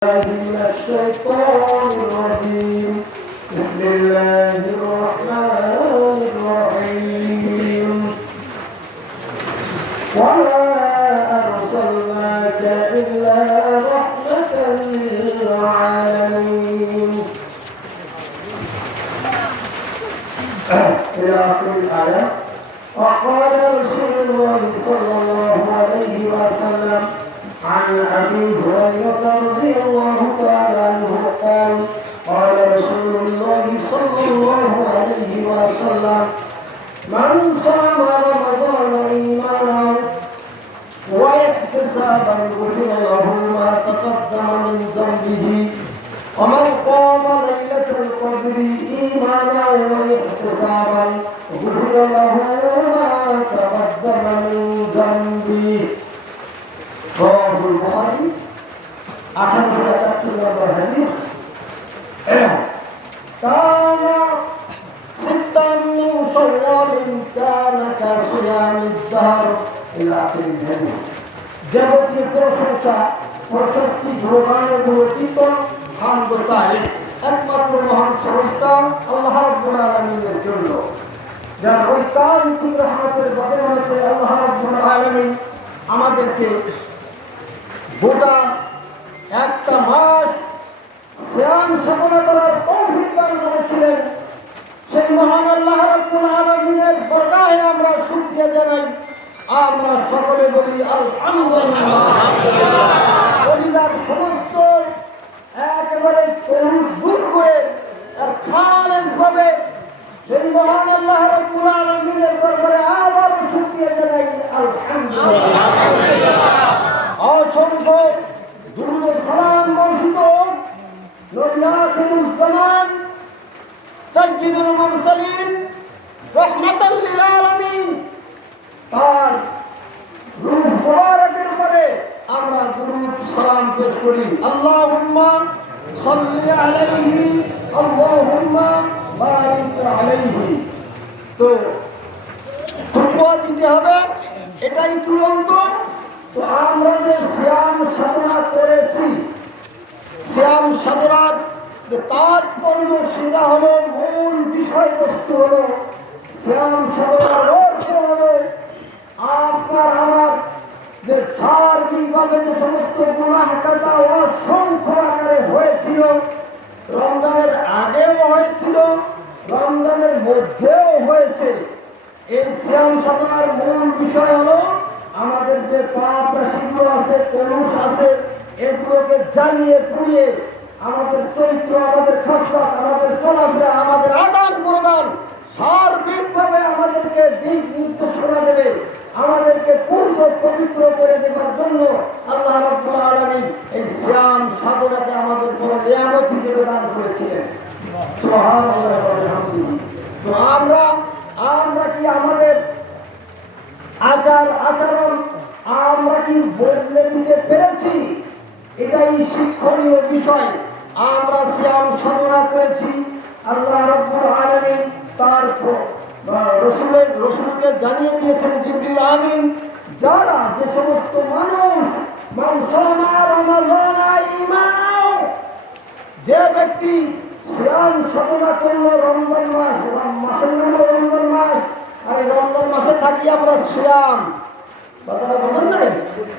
من الشيطان الرجيم. بسم الله الرحمن الرحيم. وما أرسلناك إلا رحمة للعالمين. إلى آخر الآية. وقال رسول الله صلى الله عليه وسلم عن أبي هريرة رضي الله تعالى عنه قال قال رسول الله صلى الله عليه وسلم من صام رمضان إيمانا واحتسابا غفر له ما تقدم من ذنبه ومن قام ليلة القدر إيمانا واحتسابا غفر له ما تقدم من ذنبه. رواه البخاري. 18 নম্বর হাদিস। كان ستا من شوال كان كصيام الدهر إلى آخر الحديث. যাবতীয় প্রশংসা প্রশস্তি ভগবানের গঠিত হামদতায় একমাত্র মহান স্রষ্টা আল্লাহ রাব্বুল আলামিনের জন্য, যার ঐকান্তিক রহমতের বদৌলতে আল্লাহ রাব্বুল আলামিন আমাদেরকে গোটা একটা মাস সিয়াম সাধনা করার তৌফিক দান করেছিলেন। সেই মহান আল্লাহ রাব্বুল আলামিনের দরগাহে আমরা শুকরিয়া জানাই। আমরা সকলে বলি আলহামদুলিল্লাহ। পরিবার সমস্ত একেবারে দূর করে আর খালেস ভাবে সেই মহান আল্লাহ রাব্বুল আলামিনের দরবারে আবার শুকরিয়া জানাই আলহামদুলিল্লাহ। অসংখ্য দুরূদ সালাম বর্ষিত নবী আখিরুল জামান সাইয়্যিদুল মুরসালিন রাহমাতাল লিল আলামিন তার রূহ মুবারকের উপরে আমরা দুরূদ সালাম পেশ করি। আল্লাহুম্মা সাল্লি আলাইহি আল্লাহুম্মা বারিক আলাইহি। তো খুতবা দিতে হবে, এটাই চূড়ান্ত। তো আমরা যে সিয়াম সাধনা করেছি, সিয়াম সাধনার যে তাৎপর্য সেটা হলো, মূল বিষয়বস্তু হলো সিয়াম সাধনার অর্থ হলো আপনার আমার যে সার্বিকভাবে যে সমস্ত গুনাহ কাটা অসংখ্য আকারে হয়েছিল, রমজানের আগেও হয়েছিল, রমজানের মধ্যেও হয়েছে। এই সিয়াম সাধনার মূল বিষয় হলো আমাদের যে পাপ রাশিগুলো আছে, কলুষ আছে, এগুলোকে জ্বালিয়ে পুড়িয়ে আমাদের চরিত্র, আমাদের খাসলাত, আমাদের চলাফেরা, আমাদের আদান প্রদান সার্বিকভাবে আমাদেরকে দিক নির্দেশনা দেবে, আমাদেরকে পূর্ণ পবিত্র করে দেবার জন্য আল্লাহ রাব্বুল আলামিন এই সিয়াম সাধনাকে আমাদের জন্য নিয়ামত হিসেবে দান করেছিলেন। সুবহানাল্লাহ ওয়া বিহামদিহি। তো আমরা কি আমাদের আচরণ আমরা কি বদলে দিতে পেরেছি? এটাই শিক্ষণীয় বিষয়। আমরা সিয়াম সাধনা করেছি, আল্লাহ রাব্বুল আলামিন তার রসুলকে জানিয়ে দিয়েছেন জিবরিল আমিন, যারা যে সমস্ত মানুষ যে ব্যক্তি সিয়াম সাধনা করলো রমজান মাসের নাম রমজান মাস, আর এই রমজান মাসে থাকি আমরা সিয়াম, কথাটা বলেন নাই?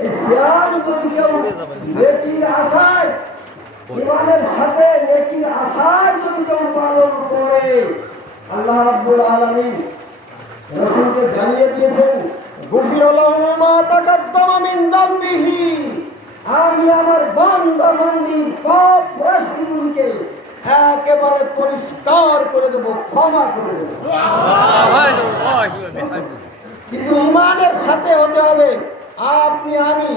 এই সিয়াম যদি কেউ নেকির আশায়, ইমানের সাথে নেকির আশায় যদি কেউ পালন করে, আল্লাহ রাব্বুল আলামিন রাসূলকে জানিয়ে দিয়েছেন গুফির লাহু মা তাকাদ্দামা মিন যামবিহি, আমি আমার বান্দা বান্দির পাপ রাশিগুলিকে একেবারে পরিষ্কার করে দেব, ক্ষমা করে দেব। কিন্তু ইমানের সাথে হতে হবে। আপনি আমি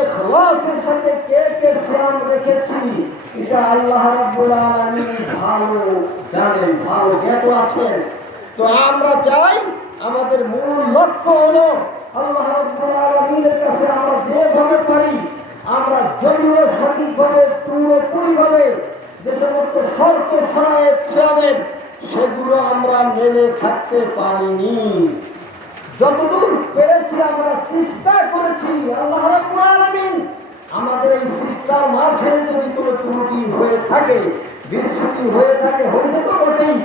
ইখলাসের সাথে কে কে সিয়াম রেখেছি, এটা আল্লাহ রাব্বুল আলামিন ভালো জানেন, ভালো জ্ঞাত আছেন। তো আমরা চাই আমাদের মূল লক্ষ্য হলো আল্লাহ রাব্বুল আলামিনের কাছে আমরা যেভাবে পারি, আমরা যদিও সঠিকভাবে পুরোপুরিভাবে যে সমস্ত শর্ত শরায়েত সিয়ামের সেগুলো আমরা মেনে থাকতে পারিনি, যতদূর পেরেছি আমরা চেষ্টা করেছি। আল্লাহ রাব্বুল আলামিন আমাদের এই সিস্টার মাঝে যদি কোনো ত্রুটি হয়ে থাকে, বিচ্যুতি হয়ে থাকে, হয়েছে তো বটেই।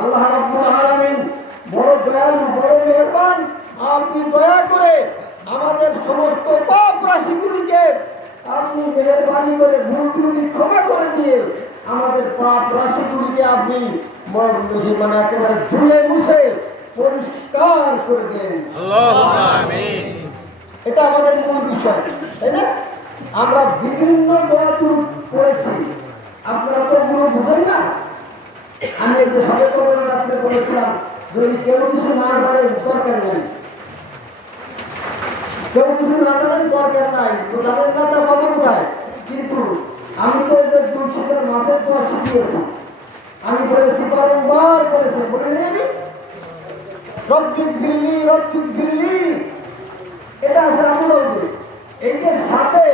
আল্লাহ রাব্বুল আলামিন বড় দয়ালু, বড় মেহেরবান। আপনি দয়া করে আমাদের সমস্ত পাপ রাশিগুলিকে আপনি মেহেরবানি করে ভুলগুলি ক্ষমা করে দিয়ে আমাদের পাপ রাশিগুলিকে আপনি মানে একেবারে ধুয়ে মুছে পরিষ্কার করে দেন। এটা আমাদের মূল বিষয়, তাই না? আমরা বিভিন্ন দোয়া পড়েছি, আপনারা তো গুলো বুঝেন না। আমি এই যে সবাই রাত্রে বলেছিলাম, যদি কেউ কিছু না জানেন দরকার নেই, কেউ কিছু না জানেন দরকার নাই, তো জানেন না তার বাবা কোথায়। কিন্তু আমি তো ওদের দুর্শীতের মাসের দোয়া শিখিয়েছি, আমি বলেছি বারংবার বলেছি, বলে নেই আমি রক্তুক ফিরলি, এটা আছে আপনার। এই যে সাথে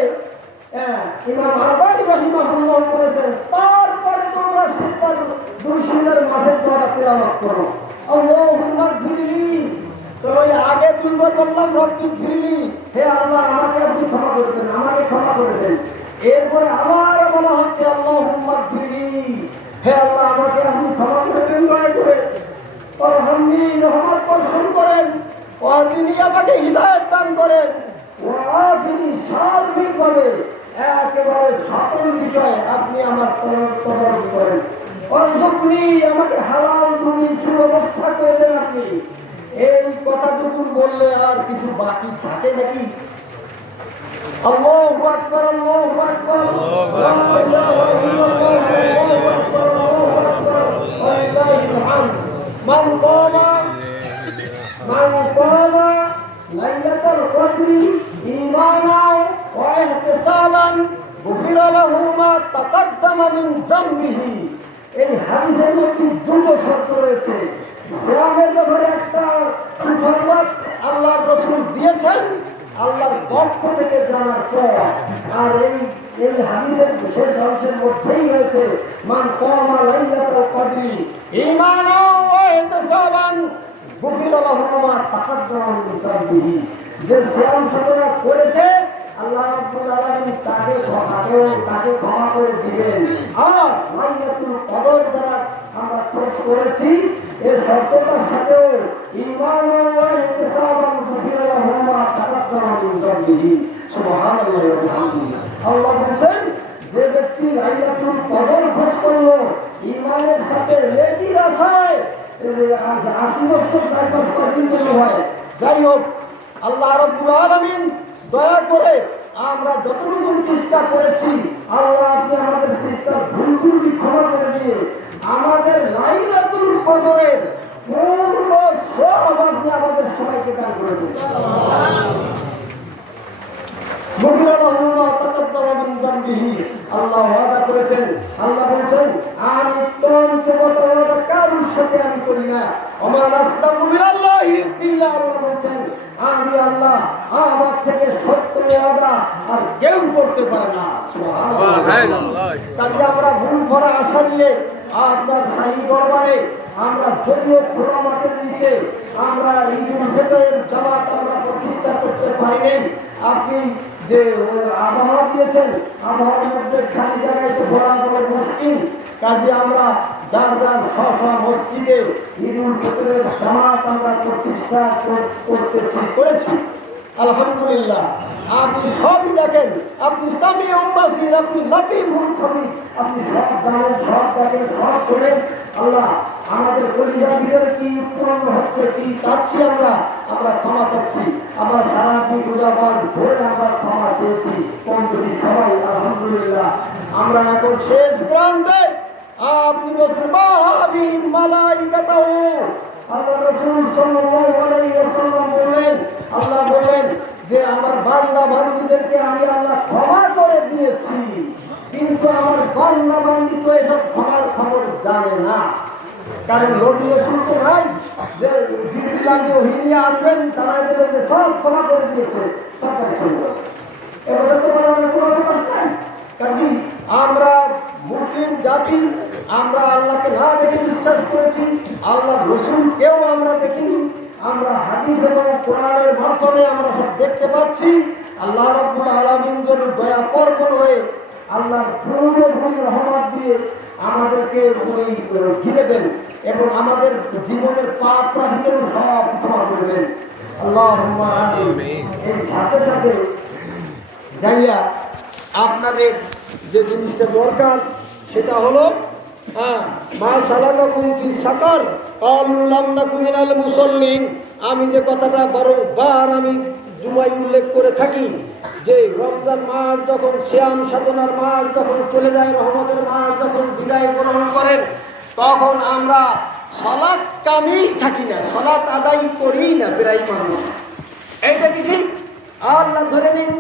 ইমাম আলবানী রাহিমাহুল্লাহ করেছেন, তারপরে তোমরা সিদ্ধার দুর্শীতের মাসের দোয়াটা তেলাওয়াত করো, আল্লাহুম্মা ফিরলি। তো ওই আগে দুইবার বললাম রক্তুক ফিরলি, হে আল্লাহ আমাকে আপনি ক্ষমা করে দেন, আমাকে ক্ষমা করে দেন। এরপরে আবার বলা হচ্ছে আল্লাহুম্মা ফিরলি, হে আল্লাহ আমাকে আপনি ক্ষমা করে দেন, দয়া করে রহমনি রহমত বর্ষণ করেন, তিনি আমাকে হিদায়াত দান করেন, তিনি সার্বিকভাবে একেবারে সকল বিষয়ে আপনি আমার তদারক করেন, অর্জুকনি আমাকে হালাল রুজির সুব্যবস্থা করে দেন আপনি। এই কথাটুকু বললে আর কিছু বাকি থাকে নাকি? আল্লাহু আকবার, আল্লাহু আকবার, আল্লাহু আকবার, ওয়ালিল্লাহিল হামদ। মান কামা লাইলাতুল কদরি ঈমানাও ওয়া ইহতিসাবান গুফিরা লাহু মা তাকাদ্দামা মিন যামবিহি। এই হাদিসের মধ্যে দুটো শর্ত রয়েছে। সিয়ামের ব্যাপারে একটা সুসংবাদ আল্লাহর রাসূল দিয়েছেন আল্লাহর পক্ষ থেকে জানার পর, আর এই হাদিসের বিশেষ অংশের মধ্যেই রয়েছে মান কামা লাইলাতুল কদরি ঈমানাও ওয়া ইহতিসাবান গুফিরা লাহু মা তাকাদ্দামা মিন যামবিহি। যে সিয়াম সাধনা করেছে আল্লাহ রাব্বুল আলামিন তাকে ক্ষমা করে দিবেন। আর লাইলাতুল কদর দ্বারা আমরা খরচ করেছি, এর শর্তটার সাথেও ঈমান ওয়া ইহতিসাবান গুফিরা লাহু মা তাকাদ্দামা মিন যামবিহি। সুবহানাল্লাহি ওয়া বিহামদিহি। আল্লাহ বলেন যে ব্যক্তি লাইলাতুল কদর খরচ করলো ঈমানের সাথে নেকির আশায়, 80 বছর 4 বছর দিন হয়, যাই হোক আল্লাহ রাব্বুল আলামিন দয়া করে আমরা যতটুকু চেষ্টা করেছি, আল্লাহ আপনি আমাদের চেষ্টার ভুলগুলি ক্ষমা করে দিয়ে আমাদের লাইলাতুল কদরের পূর্ণ সব আপনি আমাদের সবাইকে দান করে দিন। আল্লাহ ওয়াদা করেছেন, আল্লাহ বলছেন আমি ওয়াদা কারোর সাথে আমি করি না। আল্লাহ বলছেন আমি আল্লাহ, আমার থেকে সত্য ওয়াদা আর কেউ করতে পারে না। তাই আমরা ভুল করা আশা নিয়ে আপনার শাহী দরবারে আমরা যদিও খোলা মাঠের নিচে আমরা ঈদুল ফিতরের জামাত আমরা প্রতিষ্ঠা করতে পারিনি, আপনি যে আবহাওয়া দিয়েছেন আবহাওয়ার মধ্যে খালি জায়গায় তো ঘোরা বড় মুশকিল, কাজে আমরা যার যার স্ব মসজিদে ঈদুল ফিতরের জামাত আমরা প্রতিষ্ঠা করেছি। আলহামদুলিল্লাহ। আপনি সবই দেখেন, আপনি সামিউন বাসীর, আপনি লাতীফুল খবীর, আপনি সব জানেন, সব দেখেন, সব শোনেন। আল্লাহ আমাদের কলিজার ভিতরে কি উৎপন্ন হচ্ছে, কি চাচ্ছি আমরা ক্ষমা করছি। আমরা সারা দিন রোজাবান ধরে আমরা ক্ষমা চেয়েছি কম যদি সবাই। আলহামদুলিল্লাহ। আমরা এখন শেষ প্রান্তে, আপনি বলছেন বাহাবি মালাইকাতাহু, আল্লাহ রাসূল সাল্লাল্লাহু আলাইহি ওয়াসাল্লাম বললেন, আল্লাহ বললেন যে আমার বান্দা বান্দীদেরকে আমি আল্লাহ ক্ষমা করে দিয়েছি, কিন্তু আমার বান্দা বান্দী তো এসব ক্ষমার খবর জানে না। কারণ নবী রাসূল তো নাই যে জিবরিল ওহী নিয়ে আসবেন, তারা বলবেন যে সব ক্ষমা করে দিয়েছে, সব ক্ষমা। এবারে তো বলার কোনো অবকাশ নাই। কাজী আমরা মুসলিম জাতি, আমরা আল্লাহকে না দেখে বিশ্বাস করেছি, আল্লাহ রসুলকেও আমরা দেখিনি। আমরা হাদিস এবং কোরআনের মাধ্যমে আমরা সব দেখতে পাচ্ছি। আল্লাহ রাব্বুল আলামিন যেন দয়া করবেন হয়ে আল্লাহর পূর্ণ রহমত দিয়ে আমাদেরকে ঘিরে দেন এবং আমাদের জীবনের পাপ রাশিগুলো সব ক্ষমা করবেন। আল্লাহুম্মা আমিন। এর সাথে সাথে যাইয়া আপনাদের যে জিনিসটা দরকার সেটা হলো মা সালাকাকুম ফি সাকার ক্বালু লাম নাকু মিনাল মুসাল্লিন। আমি যে কথাটা বারবার আমি জুমায় উল্লেখ করে থাকি যে রমজান মাস যখন সিয়াম সাধনার মাস যখন চলে যায়, রহমতের মাস যখন বিদায় গ্রহণ করেন, তখন আমরা সালাত কামেই থাকি না, সালাত আদায় করি না প্রায় মানুষ। এইটা কি ঠিক? আল্লাহ ধরে নিন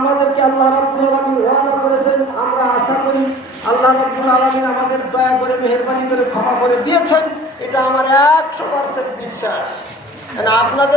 আমাদেরকে আল্লাহ রাব্বুল আলামিন ওয়াদা করেছেন, আমরা আশা করি আল্লাহ রাব্বুল আলামিন আমাদের দয়া করে মেহেরবানি করে ক্ষমা করে দিয়েছেন। এটা আমার 100% বিশ্বাস। আপনাদের